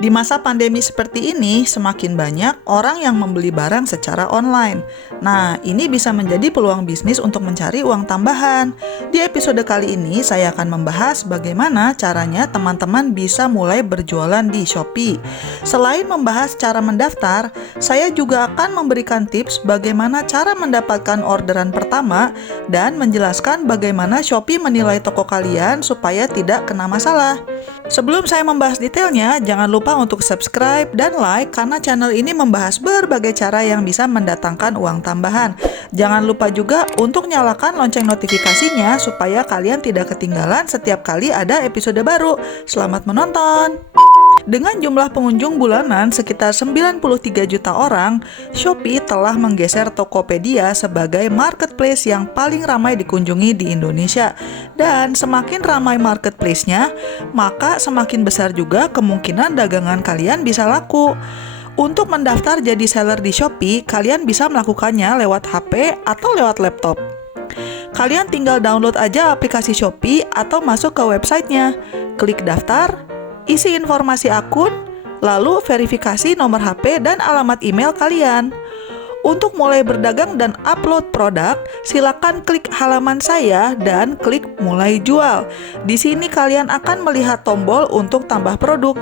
Di masa pandemi seperti ini, semakin banyak orang yang membeli barang secara online. Nah, ini bisa menjadi peluang bisnis untuk mencari uang tambahan. Di episode kali ini, saya akan membahas bagaimana caranya teman-teman bisa mulai berjualan di Shopee. Selain membahas cara mendaftar, saya juga akan memberikan tips bagaimana cara mendapatkan orderan pertama dan menjelaskan bagaimana Shopee menilai toko kalian supaya tidak kena masalah. Sebelum saya membahas detailnya, jangan lupa untuk subscribe dan like karena channel ini membahas berbagai cara yang bisa mendatangkan uang tambahan. Jangan lupa juga untuk nyalakan lonceng notifikasinya supaya kalian tidak ketinggalan setiap kali ada episode baru. Selamat menonton! Dengan jumlah pengunjung bulanan sekitar 93 juta orang, Shopee telah menggeser Tokopedia sebagai marketplace yang paling ramai dikunjungi di Indonesia. Dan semakin ramai marketplace-nya, maka semakin besar juga kemungkinan dagangan kalian bisa laku. Untuk mendaftar jadi seller di Shopee, kalian bisa melakukannya lewat HP atau lewat laptop. Kalian tinggal download aja aplikasi Shopee atau masuk ke websitenya, klik daftar, isi informasi akun, lalu verifikasi nomor HP dan alamat email kalian. Untuk mulai berdagang dan upload produk, silakan klik halaman saya dan klik mulai jual. Di sini kalian akan melihat tombol untuk tambah produk.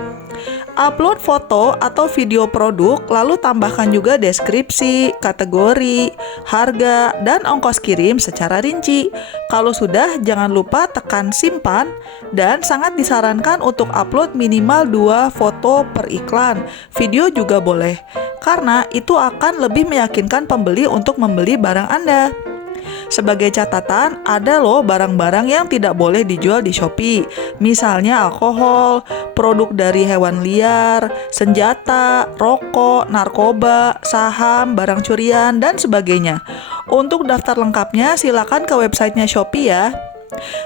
Upload foto atau video produk, lalu tambahkan juga deskripsi, kategori, harga, dan ongkos kirim secara rinci. Kalau sudah, jangan lupa tekan simpan dan sangat disarankan untuk upload minimal 2 foto per iklan. Video juga boleh, karena itu akan lebih meyakinkan pembeli untuk membeli barang Anda. Sebagai catatan, ada loh barang-barang yang tidak boleh dijual di Shopee. Misalnya alkohol, produk dari hewan liar, senjata, rokok, narkoba, saham, barang curian, dan sebagainya. Untuk daftar lengkapnya, silakan ke websitenya Shopee ya.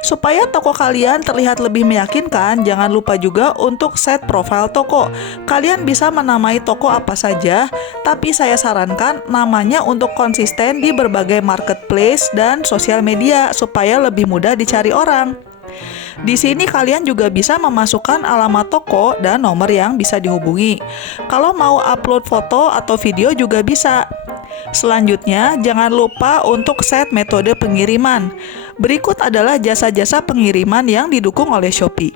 Supaya toko kalian terlihat lebih meyakinkan, jangan lupa juga untuk set profile toko. Kalian bisa menamai toko apa saja, tapi saya sarankan namanya untuk konsisten di berbagai marketplace dan sosial media supaya lebih mudah dicari orang. Di sini kalian juga bisa memasukkan alamat toko dan nomor yang bisa dihubungi. Kalau mau upload foto atau video juga bisa. Selanjutnya, jangan lupa untuk set metode pengiriman. Berikut adalah jasa-jasa pengiriman yang didukung oleh Shopee.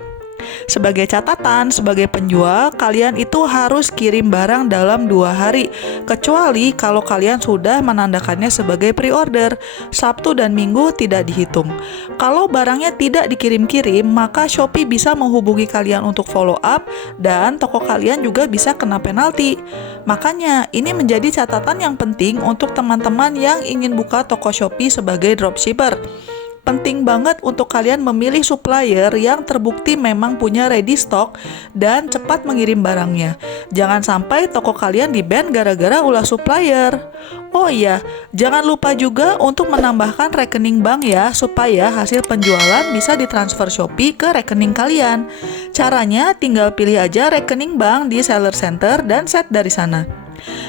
Sebagai catatan, sebagai penjual, kalian itu harus kirim barang dalam 2 hari, kecuali kalau kalian sudah menandakannya sebagai pre-order. Sabtu dan Minggu tidak dihitung. Kalau barangnya tidak dikirim-kirim, maka Shopee bisa menghubungi kalian untuk follow up, dan toko kalian juga bisa kena penalti. Makanya, ini menjadi catatan yang penting untuk teman-teman yang ingin buka toko Shopee sebagai dropshipper. Penting banget untuk kalian memilih supplier yang terbukti memang punya ready stock dan cepat mengirim barangnya. Jangan sampai toko kalian di-ban gara-gara ulah supplier. Oh iya, jangan lupa juga untuk menambahkan rekening bank ya, supaya hasil penjualan bisa ditransfer Shopee ke rekening kalian. Caranya tinggal pilih aja rekening bank di Seller Center dan set dari sana.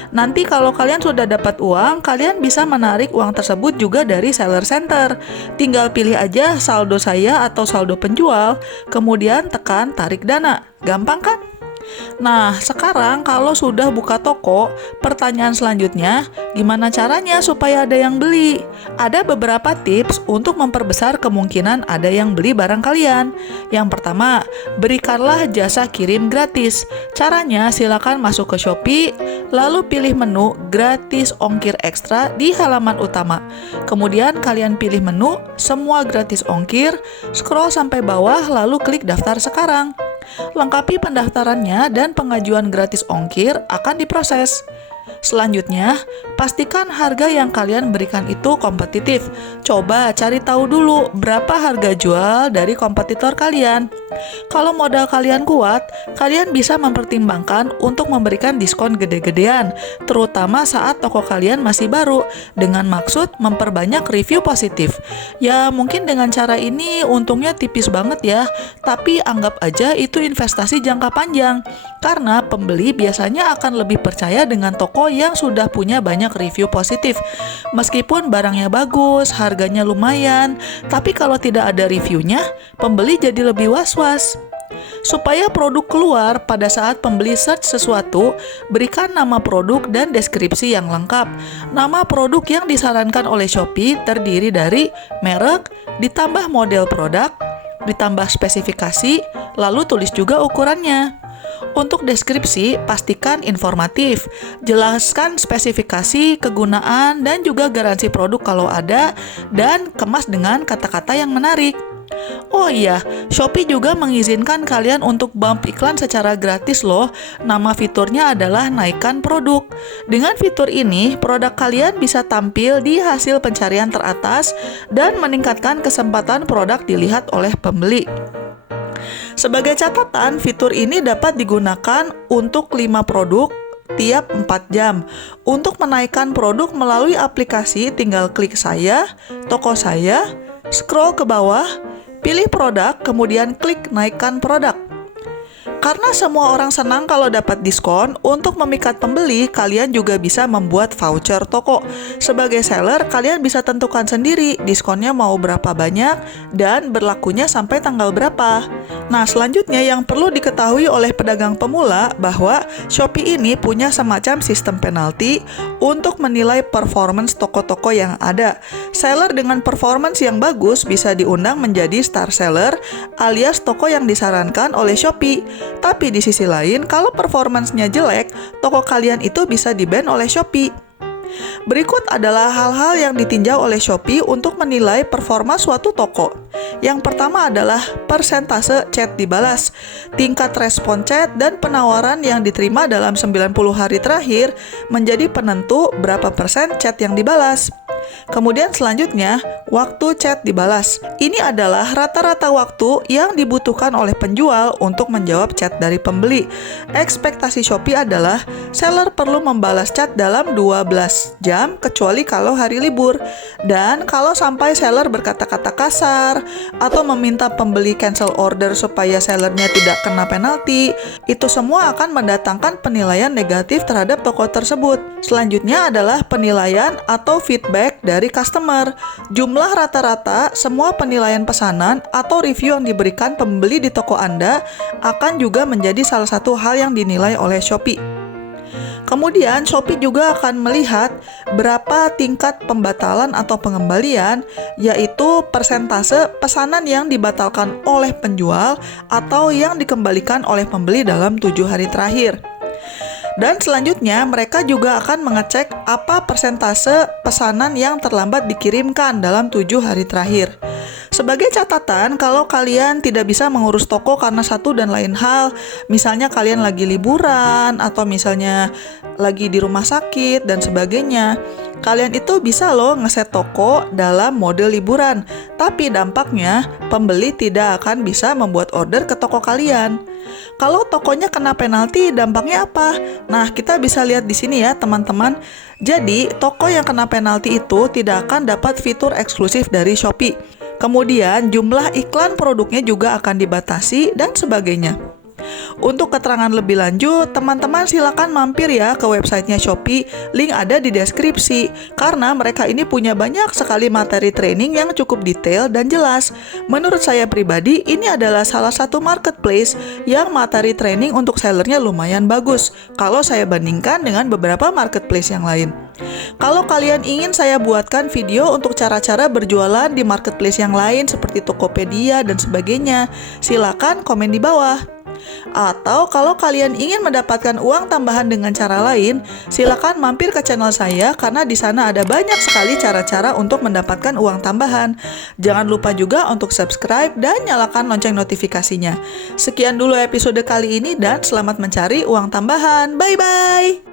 Nanti kalau kalian sudah dapat uang, kalian bisa menarik uang tersebut juga dari Seller Center. Tinggal pilih aja saldo saya atau saldo penjual, kemudian tekan tarik dana. Gampang kan? Nah, sekarang kalau sudah buka toko, pertanyaan selanjutnya, gimana caranya supaya ada yang beli? Ada beberapa tips untuk memperbesar kemungkinan ada yang beli barang kalian. Yang pertama, berikanlah jasa kirim gratis. Caranya, silakan masuk ke Shopee, lalu pilih menu gratis ongkir ekstra di halaman utama. Kemudian kalian pilih menu semua gratis ongkir, scroll sampai bawah, lalu klik daftar sekarang. Lengkapi pendaftarannya dan pengajuan gratis ongkir akan diproses. Selanjutnya, pastikan harga yang kalian berikan itu kompetitif. Coba cari tahu dulu berapa harga jual dari kompetitor kalian. Kalau modal kalian kuat, kalian bisa mempertimbangkan untuk memberikan diskon gede-gedean, terutama saat toko kalian masih baru, dengan maksud memperbanyak review positif. Ya, mungkin dengan cara ini untungnya tipis banget ya, tapi anggap aja itu investasi jangka panjang, karena pembeli biasanya akan lebih percaya dengan toko yang sudah punya banyak review positif. Meskipun barangnya bagus, harganya lumayan, tapi kalau tidak ada reviewnya, pembeli jadi lebih was-was. Supaya produk keluar pada saat pembeli search sesuatu, berikan nama produk dan deskripsi yang lengkap. Nama produk yang disarankan oleh Shopee terdiri dari merek, ditambah model produk, ditambah spesifikasi, lalu tulis juga ukurannya. Untuk deskripsi, pastikan informatif. Jelaskan spesifikasi, kegunaan, dan juga garansi produk kalau ada, dan kemas dengan kata-kata yang menarik. Oh iya, Shopee juga mengizinkan kalian untuk bump iklan secara gratis loh. Nama fiturnya adalah naikkan produk. Dengan fitur ini, produk kalian bisa tampil di hasil pencarian teratas dan meningkatkan kesempatan produk dilihat oleh pembeli. Sebagai catatan, fitur ini dapat digunakan untuk 5 produk tiap 4 jam. Untuk menaikkan produk melalui aplikasi, tinggal klik saya, toko saya, scroll ke bawah, pilih produk, kemudian klik naikkan produk. Karena semua orang senang kalau dapat diskon, untuk memikat pembeli, kalian juga bisa membuat voucher toko. Sebagai seller, kalian bisa tentukan sendiri diskonnya mau berapa banyak dan berlakunya sampai tanggal berapa. Nah, selanjutnya yang perlu diketahui oleh pedagang pemula bahwa Shopee ini punya semacam sistem penalti untuk menilai performance toko-toko yang ada. Seller dengan performance yang bagus bisa diundang menjadi star seller alias toko yang disarankan oleh Shopee. Tapi di sisi lain, kalau performance-nya jelek, toko kalian itu bisa di-ban oleh Shopee. Berikut adalah hal-hal yang ditinjau oleh Shopee untuk menilai performa suatu toko. Yang pertama adalah persentase chat dibalas. Tingkat respon chat dan penawaran yang diterima dalam 90 hari terakhir menjadi penentu berapa persen chat yang dibalas. Kemudian selanjutnya, waktu chat dibalas. Ini adalah rata-rata waktu yang dibutuhkan oleh penjual untuk menjawab chat dari pembeli. Ekspektasi Shopee adalah seller perlu membalas chat dalam 12 jam kecuali kalau hari libur. Dan kalau sampai seller berkata-kata kasar atau meminta pembeli cancel order supaya sellernya tidak kena penalti, itu semua akan mendatangkan penilaian negatif terhadap toko tersebut. Selanjutnya adalah penilaian atau feedback dari customer. Jumlah rata-rata semua penilaian pesanan atau review yang diberikan pembeli di toko Anda akan juga menjadi salah satu hal yang dinilai oleh Shopee. Kemudian Shopee juga akan melihat berapa tingkat pembatalan atau pengembalian, yaitu persentase pesanan yang dibatalkan oleh penjual atau yang dikembalikan oleh pembeli dalam 7 hari terakhir. Dan selanjutnya mereka juga akan mengecek apa persentase pesanan yang terlambat dikirimkan dalam 7 hari terakhir. Sebagai catatan, kalau kalian tidak bisa mengurus toko karena satu dan lain hal, misalnya kalian lagi liburan atau misalnya lagi di rumah sakit dan sebagainya, kalian itu bisa loh ngeset toko dalam mode liburan. Tapi dampaknya, pembeli tidak akan bisa membuat order ke toko kalian. Kalau tokonya kena penalti, dampaknya apa? Nah, kita bisa lihat di sini ya, teman-teman. Jadi, toko yang kena penalti itu tidak akan dapat fitur eksklusif dari Shopee. Kemudian, jumlah iklan produknya juga akan dibatasi dan sebagainya. Untuk keterangan lebih lanjut, teman-teman silakan mampir ya ke websitenya Shopee, link ada di deskripsi. Karena mereka ini punya banyak sekali materi training yang cukup detail dan jelas. Menurut saya pribadi, ini adalah salah satu marketplace yang materi training untuk sellernya lumayan bagus kalau saya bandingkan dengan beberapa marketplace yang lain. Kalau kalian ingin saya buatkan video untuk cara-cara berjualan di marketplace yang lain seperti Tokopedia dan sebagainya, silakan komen di bawah. Atau kalau kalian ingin mendapatkan uang tambahan dengan cara lain, silakan mampir ke channel saya karena di sana ada banyak sekali cara-cara untuk mendapatkan uang tambahan. Jangan lupa juga untuk subscribe dan nyalakan lonceng notifikasinya. Sekian dulu episode kali ini dan selamat mencari uang tambahan. Bye-bye!